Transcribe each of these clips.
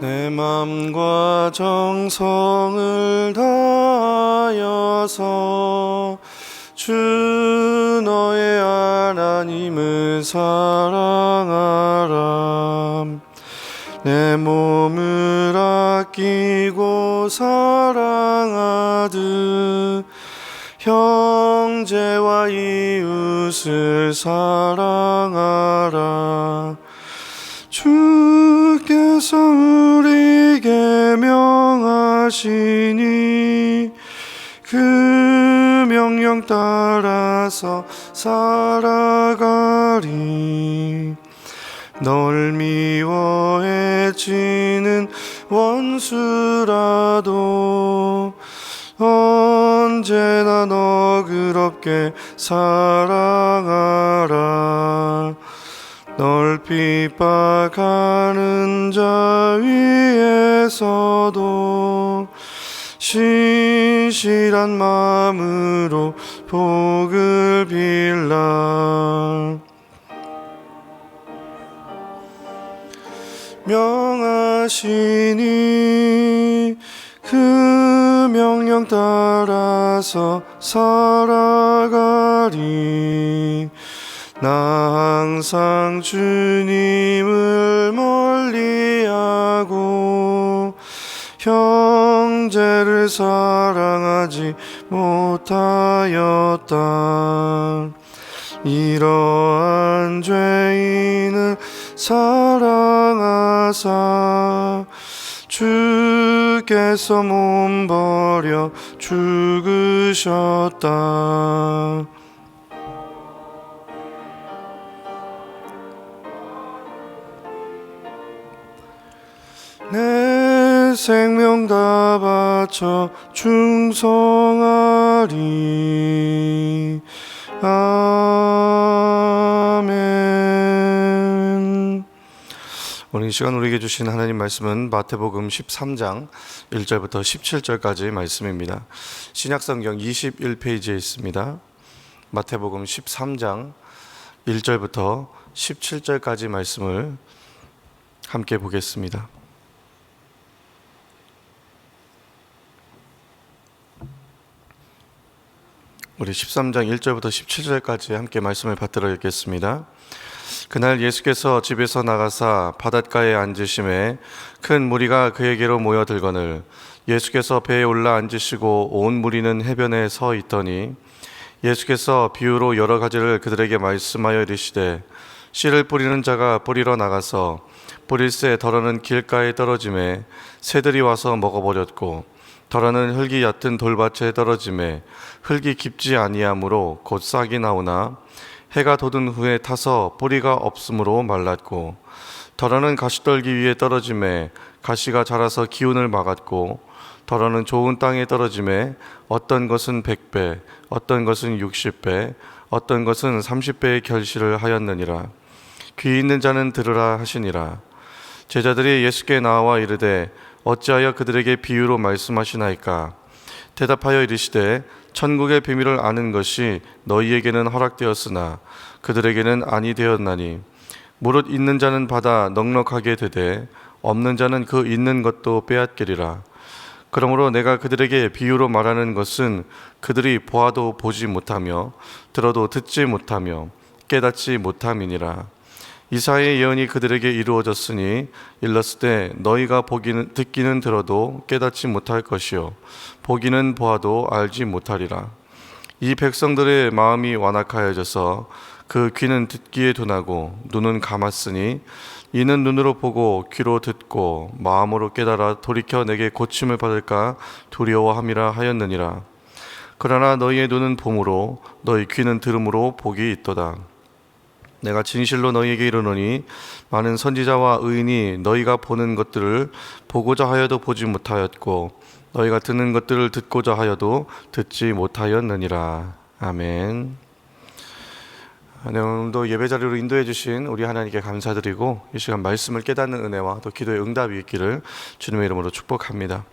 내 맘과 정성을 다하여서 주 너의 하나님을 사랑하라. 내 몸을 아끼고 사랑하듯 형제와 이웃을 사랑하라. 주께서 우리에게 명하시니 그 명령 따라서 살아가리. 널 미워해지는 원수라도 언제나 너그럽게 사랑하라. 널 핍박하는 자 위에서도 신실한 마음으로 복을 빌라. 명하시니 그 명령 따라서 살아가리. 나 항상 주님을 멀리하고 형제를 사랑하지 못하였다. 이러한 죄인을 사랑하사 주께서 몸 버려 죽으셨다. 내 생명 다 바쳐 충성하리. 아멘. 오늘 이 시간 우리에게 주신 하나님 말씀은 마태복음 13장 1절부터 17절까지 말씀입니다. 신약성경 21페이지에 있습니다. 마태복음 13장 1절부터 17절까지 말씀을 함께 보겠습니다. 우리 13장 1절부터 17절까지 함께 말씀을 받들어 읽겠습니다. 그날 예수께서 집에서 나가사 바닷가에 앉으심에 큰 무리가 그에게로 모여들거늘 예수께서 배에 올라 앉으시고 온 무리는 해변에 서 있더니 예수께서 비유로 여러 가지를 그들에게 말씀하여 이르시되 씨를 뿌리는 자가 뿌리러 나가서 뿌릴새 덜어는 길가에 떨어짐에 새들이 와서 먹어버렸고 덜어는 흙이 얕은 돌밭에 떨어짐에 흙이 깊지 아니하므로 곧 싹이 나오나 해가 돋은 후에 타서 뿌리가 없으므로 말랐고 덜어는 가시떨기 위에 떨어짐에 가시가 자라서 기운을 막았고 덜어는 좋은 땅에 떨어짐에 어떤 것은 100배 어떤 것은 60배 어떤 것은 30배의 결실을 하였느니라. 귀 있는 자는 들으라 하시니라. 제자들이 예수께 나와 이르되 어찌하여 그들에게 비유로 말씀하시나이까? 대답하여 이르시되 천국의 비밀을 아는 것이 너희에게는 허락되었으나 그들에게는 아니 되었나니 무릇 있는 자는 받아 넉넉하게 되되 없는 자는 그 있는 것도 빼앗기리라. 그러므로 내가 그들에게 비유로 말하는 것은 그들이 보아도 보지 못하며 들어도 듣지 못하며 깨닫지 못함이니라. 이사야의 예언이 그들에게 이루어졌으니 일렀을 때 너희가 듣기는 들어도 깨닫지 못할 것이요 보기는 보아도 알지 못하리라. 이 백성들의 마음이 완악하여져서 그 귀는 듣기에 둔하고 눈은 감았으니 이는 눈으로 보고 귀로 듣고 마음으로 깨달아 돌이켜 내게 고침을 받을까 두려워함이라 하였느니라. 그러나 너희의 눈은 봄으로 너희 귀는 들음으로 복이 있도다. 내가 진실로 너희에게 이르노니 많은 선지자와 의인이 너희가 보는 것들을 보고자 하여도 보지 못하였고 너희가 듣는 것들을 듣고자 하여도 듣지 못하였느니라. 아멘. 오늘도 예배 자리로 인도해 주신 우리 하나님께 감사드리고 이 시간 말씀을 깨닫는 은혜와 또 기도의 응답이 있기를 주님의 이름으로 축복합니다.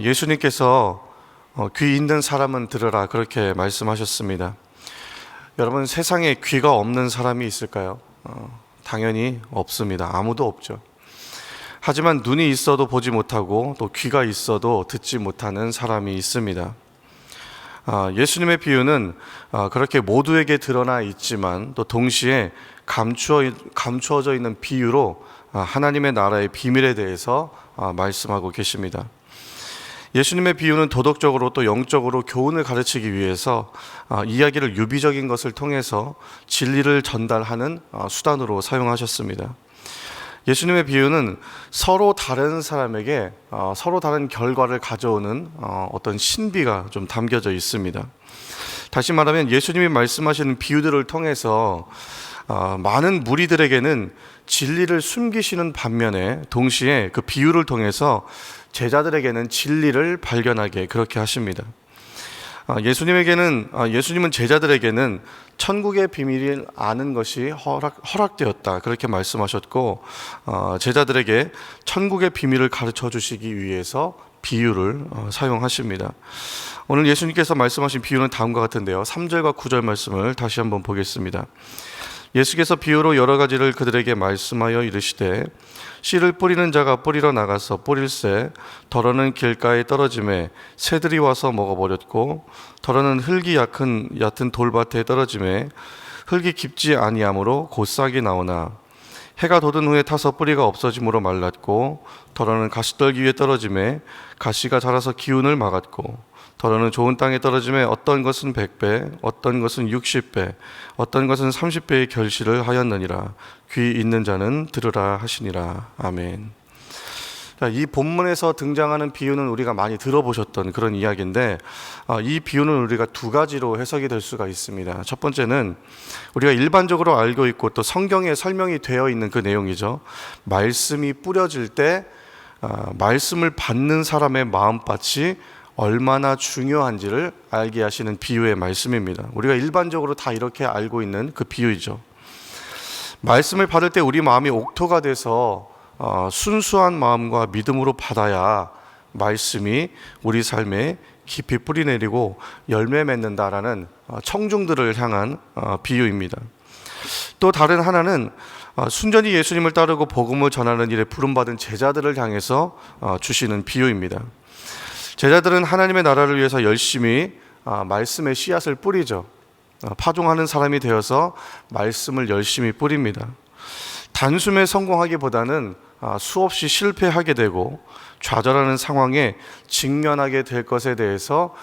예수님께서 귀 있는 사람은 들으라 그렇게 말씀하셨습니다. 여러분, 세상에 귀가 없는 사람이 있을까요? 당연히 없습니다. 아무도 없죠. 하지만 눈이 있어도 보지 못하고 또 귀가 있어도 듣지 못하는 사람이 있습니다. 예수님의 비유는 그렇게 모두에게 드러나 있지만 또 동시에 감추어져 있는 비유로 하나님의 나라의 비밀에 대해서 말씀하고 계십니다. 예수님의 비유는 도덕적으로 또 영적으로 교훈을 가르치기 위해서 이야기를 유비적인 것을 통해서 진리를 전달하는 수단으로 사용하셨습니다. 예수님의 비유는 서로 다른 사람에게 서로 다른 결과를 가져오는 어떤 신비가 좀 담겨져 있습니다. 다시 말하면 예수님이 말씀하시는 비유들을 통해서 많은 무리들에게는 진리를 숨기시는 반면에 동시에 그 비유를 통해서 제자들에게는 진리를 발견하게 그렇게 하십니다. 예수님은 제자들에게는 천국의 비밀을 아는 것이 허락되었다 그렇게 말씀하셨고, 제자들에게 천국의 비밀을 가르쳐 주시기 위해서 비유를 사용하십니다. 오늘 예수님께서 말씀하신 비유는 다음과 같은데요, 3절과 9절 말씀을 다시 한번 보겠습니다. 예수께서 비유로 여러 가지를 그들에게 말씀하여 이르시되, 씨를 뿌리는 자가 뿌리러 나가서 뿌릴새 덜어는 길가에 떨어짐에 새들이 와서 먹어버렸고, 덜어는 흙이 얕은 돌밭에 떨어짐에 흙이 깊지 아니하므로 곧 싹이 나오나, 해가 돋은 후에 타서 뿌리가 없어짐으로 말랐고, 덜어는 가시떨기 위에 떨어짐에 가시가 자라서 기운을 막았고, 덜어는 좋은 땅에 떨어짐에 어떤 것은 100배, 어떤 것은 60배, 어떤 것은 30배의 결실을 하였느니라. 귀 있는 자는 들으라 하시니라. 아멘. 이 본문에서 등장하는 비유는 우리가 많이 들어보셨던 그런 이야기인데, 이 비유는 우리가 두 가지로 해석이 될 수가 있습니다. 첫 번째는 우리가 일반적으로 알고 있고 또 성경에 설명이 되어 있는 그 내용이죠. 말씀이 뿌려질 때 말씀을 받는 사람의 마음밭이 얼마나 중요한지를 알게 하시는 비유의 말씀입니다. 우리가 일반적으로 다 이렇게 알고 있는 그 비유이죠. 말씀을 받을 때 우리 마음이 옥토가 돼서 순수한 마음과 믿음으로 받아야 말씀이 우리 삶에 깊이 뿌리내리고 열매 맺는다라는 청중들을 향한 비유입니다. 또 다른 하나는 순전히 예수님을 따르고 복음을 전하는 일에 부름받은 제자들을 향해서 주시는 비유입니다. 제자들은 하나님의 나라를 위해서 열심히 말씀의 씨앗을 뿌리죠. 파종하는 사람이 되어서 말씀을 열심히 뿌립니다. 단숨에 성공하기보다는 수없이 실패하게 되고 좌절하는 상황에 직면하게 될 것에 대해서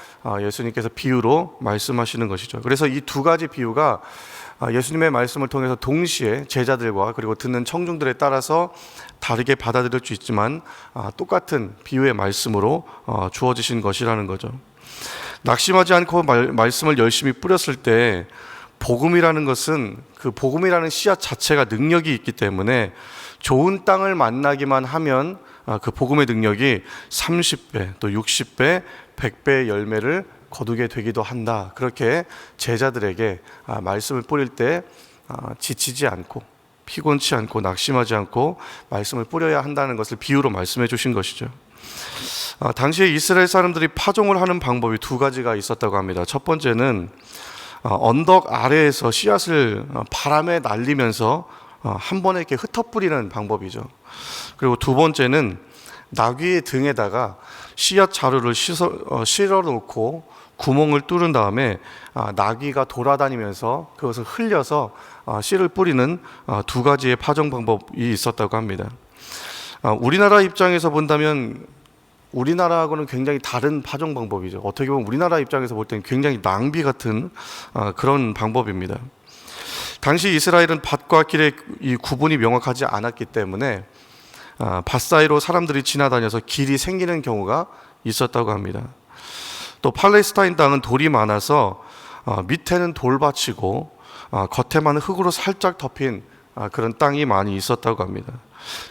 예수님께서 비유로 말씀하시는 것이죠. 그래서 이 두 가지 비유가 예수님의 말씀을 통해서 동시에 제자들과 그리고 듣는 청중들에 따라서 다르게 받아들일 수 있지만 똑같은 비유의 말씀으로 주어지신 것이라는 거죠. 낙심하지 않고 말씀을 열심히 뿌렸을 때 복음이라는 것은 그 복음이라는 씨앗 자체가 능력이 있기 때문에 좋은 땅을 만나기만 하면 그 복음의 능력이 30배 또 60배 100배의 열매를 거두게 되기도 한다. 그렇게 제자들에게 말씀을 뿌릴 때 지치지 않고 피곤치 않고 낙심하지 않고 말씀을 뿌려야 한다는 것을 비유로 말씀해 주신 것이죠. 당시에 이스라엘 사람들이 파종을 하는 방법이 두 가지가 있었다고 합니다. 첫 번째는 언덕 아래에서 씨앗을 바람에 날리면서 한 번에 이렇게 흩어뿌리는 방법이죠. 그리고 두 번째는 나귀의 등에다가 씨앗 자루를 실어 놓고 구멍을 뚫은 다음에 나귀가 돌아다니면서 그것을 흘려서 씨를 뿌리는 두 가지의 파종 방법이 있었다고 합니다. 우리나라 입장에서 본다면 우리나라하고는 굉장히 다른 파종 방법이죠. 어떻게 보면 우리나라 입장에서 볼 때는 굉장히 낭비 같은 그런 방법입니다. 당시 이스라엘은 밭과 길의 이 구분이 명확하지 않았기 때문에 밭 사이로 사람들이 지나다녀서 길이 생기는 경우가 있었다고 합니다. 또 팔레스타인 땅은 돌이 많아서 밑에는 돌밭이고 겉에만 흙으로 살짝 덮인 그런 땅이 많이 있었다고 합니다.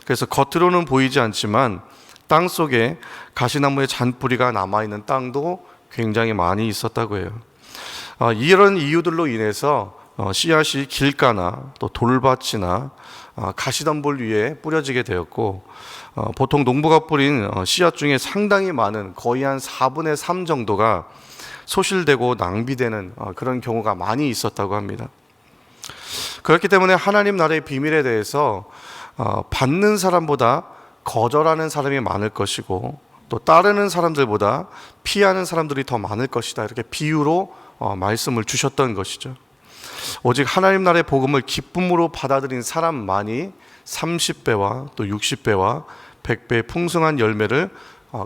그래서 겉으로는 보이지 않지만 땅 속에 가시나무의 잔뿌리가 남아있는 땅도 굉장히 많이 있었다고 해요. 이런 이유들로 인해서 씨앗이 길가나 또 돌밭이나 가시덤불 위에 뿌려지게 되었고, 보통 농부가 뿌린 씨앗 중에 상당히 많은 거의 한 4분의 3 정도가 소실되고 낭비되는 그런 경우가 많이 있었다고 합니다. 그렇기 때문에 하나님 나라의 비밀에 대해서 받는 사람보다 거절하는 사람이 많을 것이고 또 따르는 사람들보다 피하는 사람들이 더 많을 것이다. 이렇게 비유로 말씀을 주셨던 것이죠. 오직 하나님 나라의 복음을 기쁨으로 받아들인 사람만이 30배와 또 60배와 100배의 풍성한 열매를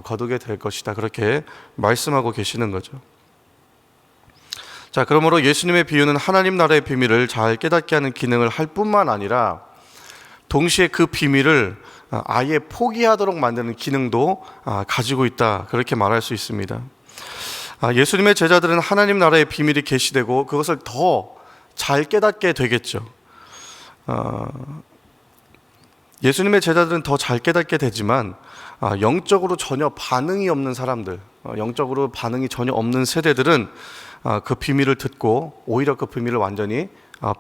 거두게 될 것이다. 그렇게 말씀하고 계시는 거죠. 자, 그러므로 예수님의 비유는 하나님 나라의 비밀을 잘 깨닫게 하는 기능을 할 뿐만 아니라 동시에 그 비밀을 아예 포기하도록 만드는 기능도 가지고 있다. 그렇게 말할 수 있습니다. 예수님의 제자들은 하나님 나라의 비밀이 계시되고 그것을 더 잘 깨닫게 되겠죠. 예수님의 제자들은 더 잘 깨닫게 되지만 영적으로 전혀 반응이 없는 사람들, 영적으로 반응이 전혀 없는 세대들은 그 비밀을 듣고 오히려 그 비밀을 완전히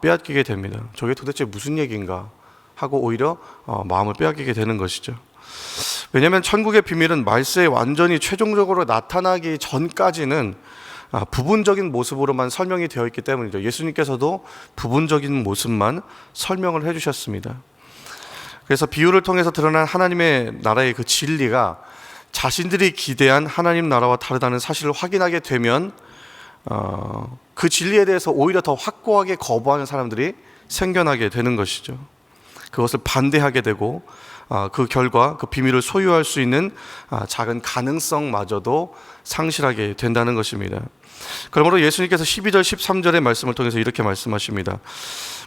빼앗기게 됩니다. 저게 도대체 무슨 얘기인가 하고 오히려 마음을 빼앗기게 되는 것이죠. 왜냐하면 천국의 비밀은 말세에 완전히 최종적으로 나타나기 전까지는 부분적인 모습으로만 설명이 되어 있기 때문이죠. 예수님께서도 부분적인 모습만 설명을 해주셨습니다. 그래서 비유를 통해서 드러난 하나님의 나라의 그 진리가 자신들이 기대한 하나님 나라와 다르다는 사실을 확인하게 되면 그 진리에 대해서 오히려 더 확고하게 거부하는 사람들이 생겨나게 되는 것이죠. 그것을 반대하게 되고 그 결과 그 비밀을 소유할 수 있는 작은 가능성마저도 상실하게 된다는 것입니다. 그러므로 예수님께서 12절 13절의 말씀을 통해서 이렇게 말씀하십니다.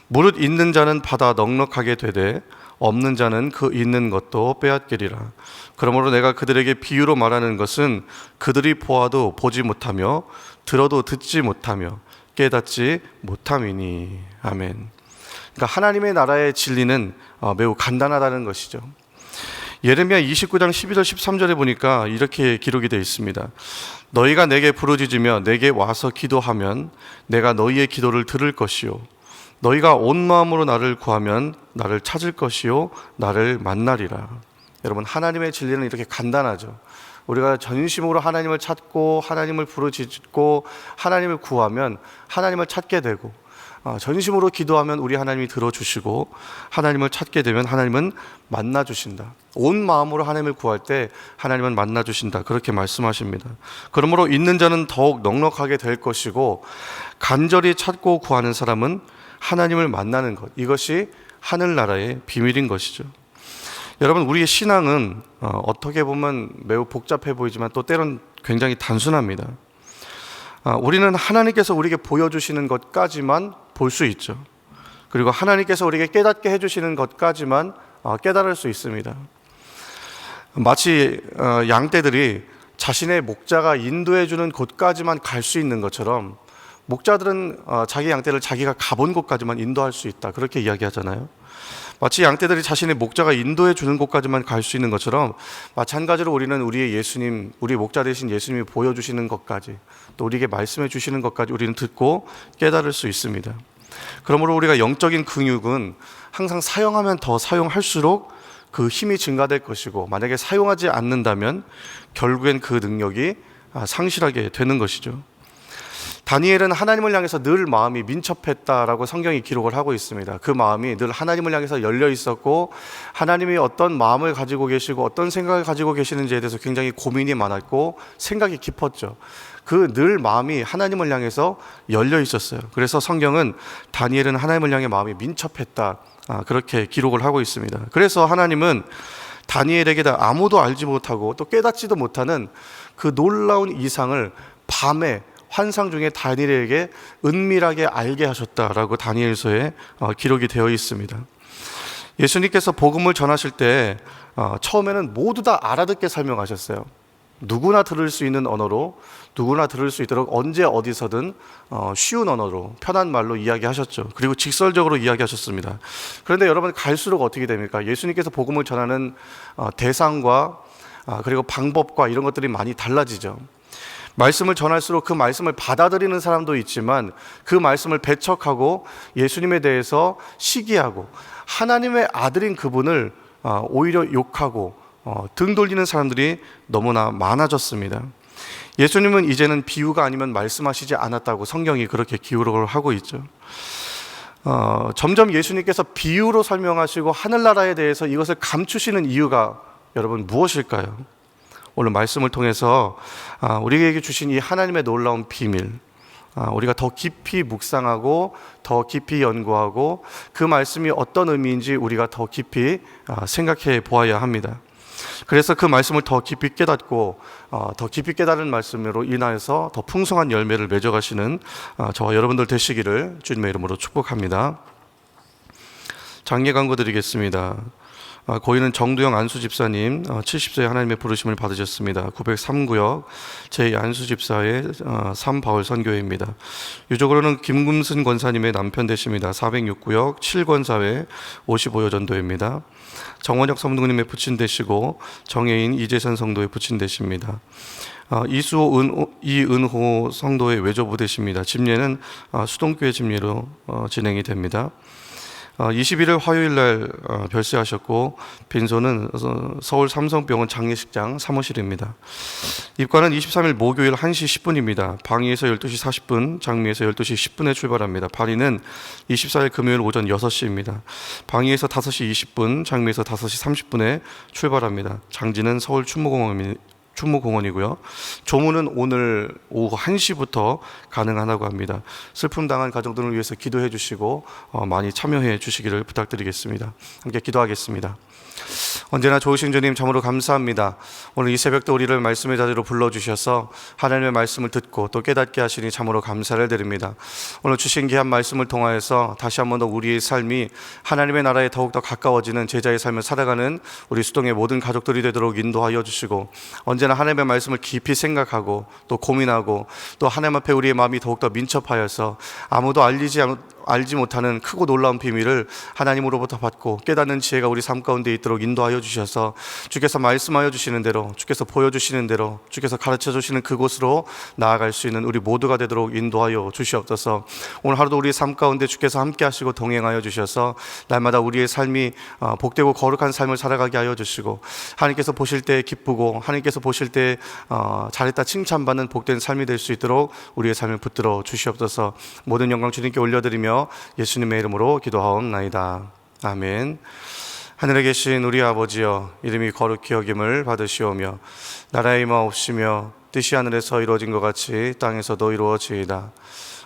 무릇 있는 자는 받아 넉넉하게 되되 없는 자는 그 있는 것도 빼앗기리라. 그러므로 내가 그들에게 비유로 말하는 것은 그들이 보아도 보지 못하며 들어도 듣지 못하며 깨닫지 못함이니. 아멘. 그러니까 하나님의 나라의 진리는 매우 간단하다는 것이죠. 예레미야 29장 12절 13절에 보니까 이렇게 기록이 되어 있습니다. 너희가 내게 부르짖으며 내게 와서 기도하면 내가 너희의 기도를 들을 것이요 너희가 온 마음으로 나를 구하면 나를 찾을 것이요 나를 만나리라. 여러분, 하나님의 진리는 이렇게 간단하죠. 우리가 전심으로 하나님을 찾고 하나님을 부르짖고 하나님을 구하면 하나님을 찾게 되고, 전심으로 기도하면 우리 하나님이 들어주시고 하나님을 찾게 되면 하나님은 만나주신다. 온 마음으로 하나님을 구할 때 하나님은 만나주신다. 그렇게 말씀하십니다. 그러므로 있는 자는 더욱 넉넉하게 될 것이고 간절히 찾고 구하는 사람은 하나님을 만나는 것, 이것이 하늘나라의 비밀인 것이죠. 여러분, 우리의 신앙은 어떻게 보면 매우 복잡해 보이지만 또 때론 굉장히 단순합니다. 우리는 하나님께서 우리에게 보여주시는 것까지만 볼 수 있죠. 그리고 하나님께서 우리에게 깨닫게 해주시는 것까지만 깨달을 수 있습니다. 마치 양떼들이 자신의 목자가 인도해주는 곳까지만 갈 수 있는 것처럼 목자들은 자기 양떼를 자기가 가본 곳까지만 인도할 수 있다, 그렇게 이야기하잖아요. 마치 양떼들이 자신의 목자가 인도해 주는 곳까지만 갈 수 있는 것처럼 마찬가지로 우리는 우리의 예수님, 우리 목자 되신 예수님이 보여주시는 것까지, 또 우리에게 말씀해 주시는 것까지 우리는 듣고 깨달을 수 있습니다. 그러므로 우리가 영적인 근육은 항상 사용하면 더 사용할수록 그 힘이 증가될 것이고, 만약에 사용하지 않는다면 결국엔 그 능력이 상실하게 되는 것이죠. 다니엘은 하나님을 향해서 늘 마음이 민첩했다라고 성경이 기록을 하고 있습니다. 그 마음이 늘 하나님을 향해서 열려 있었고, 하나님이 어떤 마음을 가지고 계시고 어떤 생각을 가지고 계시는지에 대해서 굉장히 고민이 많았고 생각이 깊었죠. 그 늘 마음이 하나님을 향해서 열려 있었어요. 그래서 성경은 다니엘은 하나님을 향해 마음이 민첩했다, 그렇게 기록을 하고 있습니다. 그래서 하나님은 다니엘에게 아무도 알지 못하고 또 깨닫지도 못하는 그 놀라운 이상을 밤에 환상 중에 다니엘에게 은밀하게 알게 하셨다라고 다니엘서에 기록이 되어 있습니다. 예수님께서 복음을 전하실 때 처음에는 모두 다 알아듣게 설명하셨어요. 누구나 들을 수 있는 언어로, 누구나 들을 수 있도록 언제 어디서든 쉬운 언어로, 편한 말로 이야기하셨죠. 그리고 직설적으로 이야기하셨습니다. 그런데 여러분, 갈수록 어떻게 됩니까? 예수님께서 복음을 전하는 대상과 그리고 방법과 이런 것들이 많이 달라지죠. 말씀을 전할수록 그 말씀을 받아들이는 사람도 있지만 그 말씀을 배척하고 예수님에 대해서 시기하고 하나님의 아들인 그분을 오히려 욕하고 등 돌리는 사람들이 너무나 많아졌습니다. 예수님은 이제는 비유가 아니면 말씀하시지 않았다고 성경이 그렇게 기록을 하고 있죠. 점점 예수님께서 비유로 설명하시고 하늘나라에 대해서 이것을 감추시는 이유가 여러분 무엇일까요? 오늘 말씀을 통해서 우리에게 주신 이 하나님의 놀라운 비밀, 우리가 더 깊이 묵상하고 더 깊이 연구하고 그 말씀이 어떤 의미인지 우리가 더 깊이 생각해 보아야 합니다. 그래서 그 말씀을 더 깊이 깨닫고 더 깊이 깨달은 말씀으로 인하여서 더 풍성한 열매를 맺어가시는 저와 여러분들 되시기를 주님의 이름으로 축복합니다. 장례 광고 드리겠습니다. 고인은 정두영 안수집사님 70세에 하나님의 부르심을 받으셨습니다. 903구역 제2안수집사의 3바울 선교회입니다. 유족으로는 김금순 권사님의 남편 되십니다. 406구역 7권사회 55여 전도입니다. 정원혁 성도님의 부친 되시고 정혜인 이재선 성도의 부친 되십니다. 이은호 성도의 외조부 되십니다. 집례는 수동교회 집례로 진행이 됩니다. 21일 화요일 날 별세하셨고 빈소는 서울 삼성병원 장례식장 사무실입니다. 입관은 23일 목요일 1시 10분입니다. 방위에서 12시 40분, 장미에서 12시 10분에 출발합니다. 발인은 24일 금요일 오전 6시입니다. 방위에서 5시 20분, 장미에서 5시 30분에 출발합니다. 장지는 서울 충무공원이고요. 조문은 오늘 오후 1시부터 가능하다고 합니다. 슬픔 당한 가족들을 위해서 기도해 주시고 많이 참여해 주시기를 부탁드리겠습니다. 함께 기도하겠습니다. 언제나 좋으신 주님 참으로 감사합니다. 오늘 이 새벽도 우리를 말씀의 자리로 불러주셔서 하나님의 말씀을 듣고 또 깨닫게 하시니 참으로 감사를 드립니다. 오늘 주신 귀한 말씀을 통하여서 다시 한 번 더 우리의 삶이 하나님의 나라에 더욱더 가까워지는 제자의 삶을 살아가는 우리 수동의 모든 가족들이 되도록 인도하여 주시고, 언제나 하나님의 말씀을 깊이 생각하고 또 고민하고 또 하나님 앞에 우리의 마음이 더욱더 민첩하여서 아무도 알지 못하는 크고 놀라운 비밀을 하나님으로부터 받고 깨닫는 지혜가 우리 삶 가운데 있도록 인도하여 주셔서 주께서 말씀하여 주시는 대로, 주께서 보여주시는 대로, 주께서 가르쳐 주시는 그곳으로 나아갈 수 있는 우리 모두가 되도록 인도하여 주시옵소서. 오늘 하루도 우리의 삶 가운데 주께서 함께 하시고 동행하여 주셔서 날마다 우리의 삶이 복되고 거룩한 삶을 살아가게 하여 주시고, 하나님께서 보실 때 기쁘고 하나님께서 보실 때 잘했다 칭찬받는 복된 삶이 될 수 있도록 우리의 삶을 붙들어 주시옵소서. 모든 영광 주님께 올려드리며 예수님의 이름으로 기도하옵나이다. 아멘. 하늘에 계신 우리 아버지여, 이름이 거룩히 여김을 받으시오며 나라의 임하옵시며 뜻이 하늘에서 이루어진 것 같이 땅에서도 이루어지이다.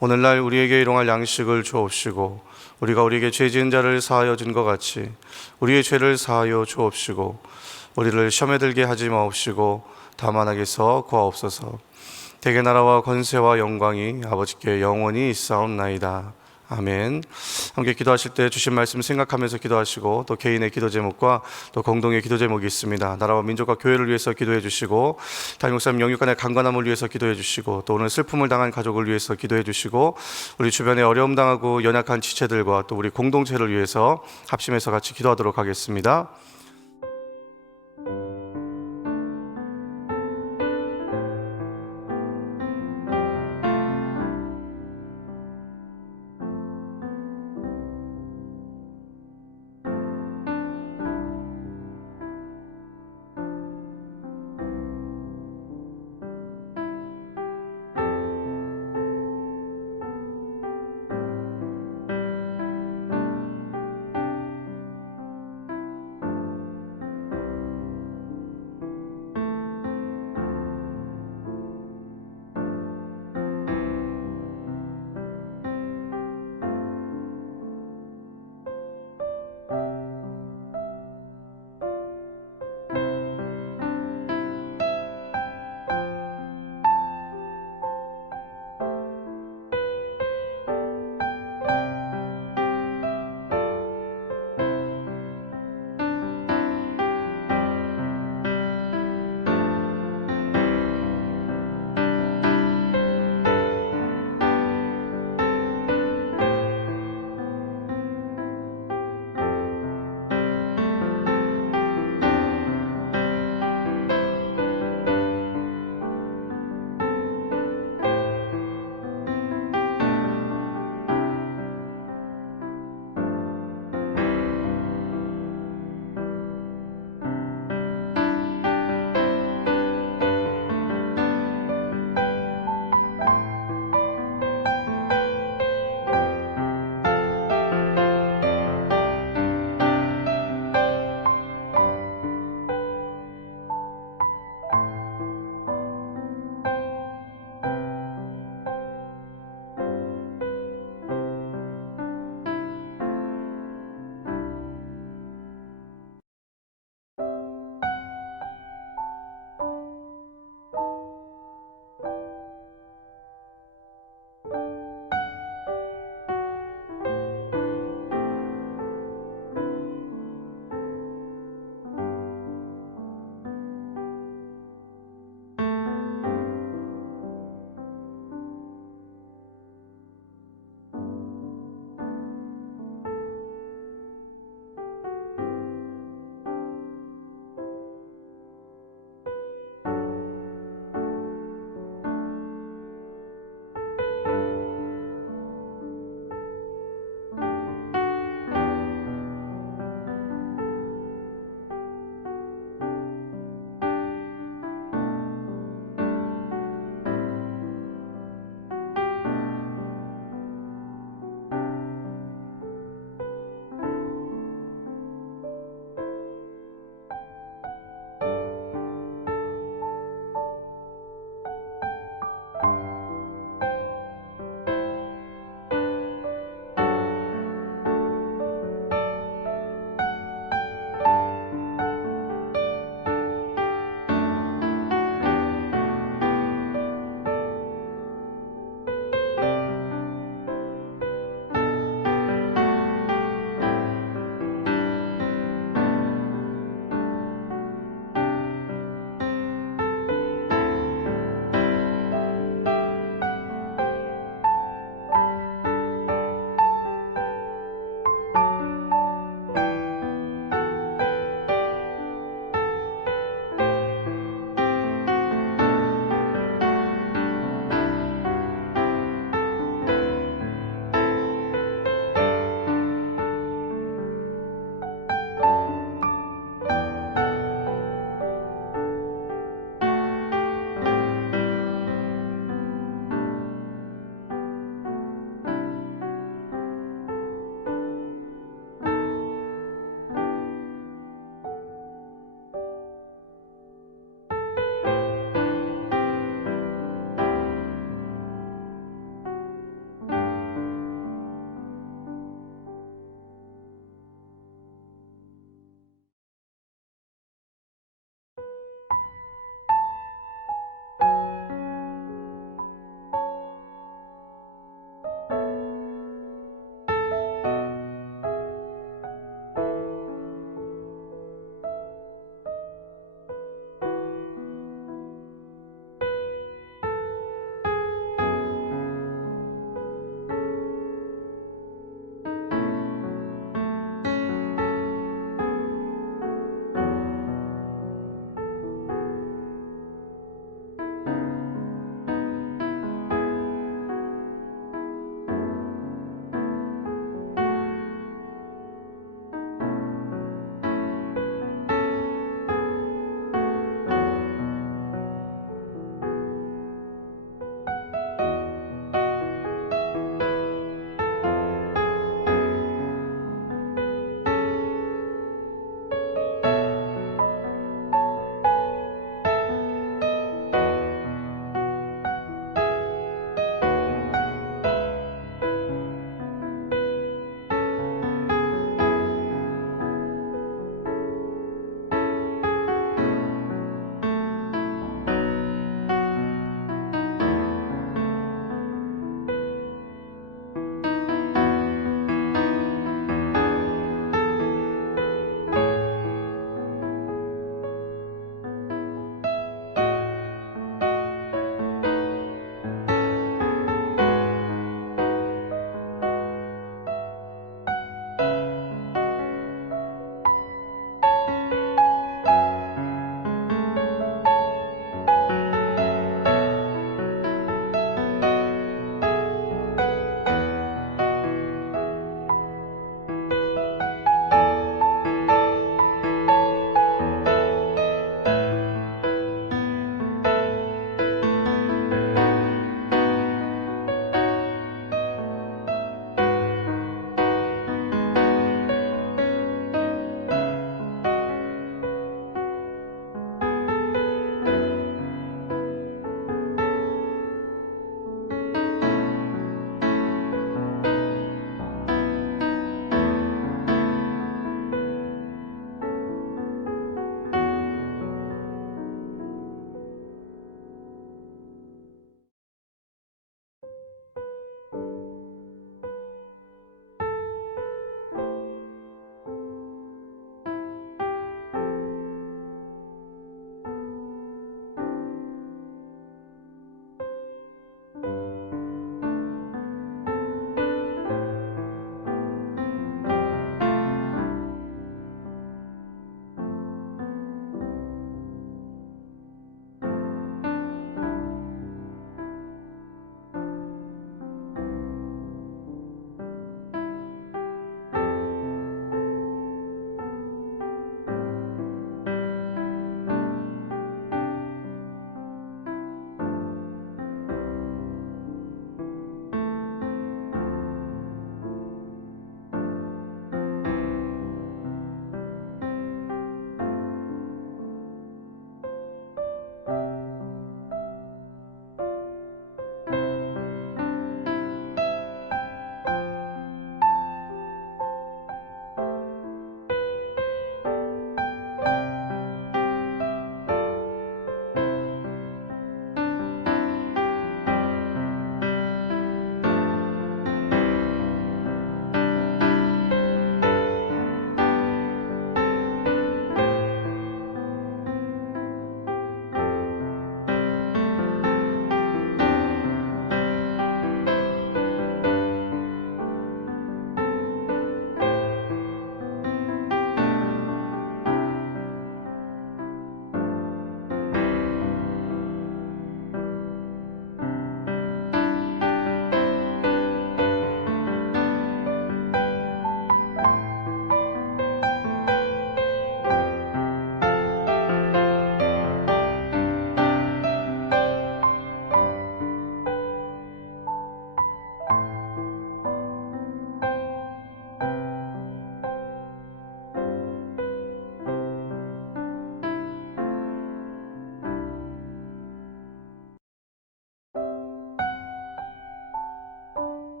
오늘날 우리에게 일용할 양식을 주옵시고 우리가 우리에게 죄 지은 자를 사하여 준 것 같이 우리의 죄를 사하여 주옵시고 우리를 시험에 들게 하지 마옵시고 다만 악에서 구하옵소서. 대개 나라와 권세와 영광이 아버지께 영원히 있사옵나이다. 아멘. 함께 기도하실 때 주신 말씀 생각하면서 기도하시고 또 개인의 기도 제목과 또 공동의 기도 제목이 있습니다. 나라와 민족과 교회를 위해서 기도해 주시고, 담임 목사님 영육간의 강건함을 위해서 기도해 주시고, 또 오늘 슬픔을 당한 가족을 위해서 기도해 주시고, 우리 주변에 어려움 당하고 연약한 지체들과 또 우리 공동체를 위해서 합심해서 같이 기도하도록 하겠습니다.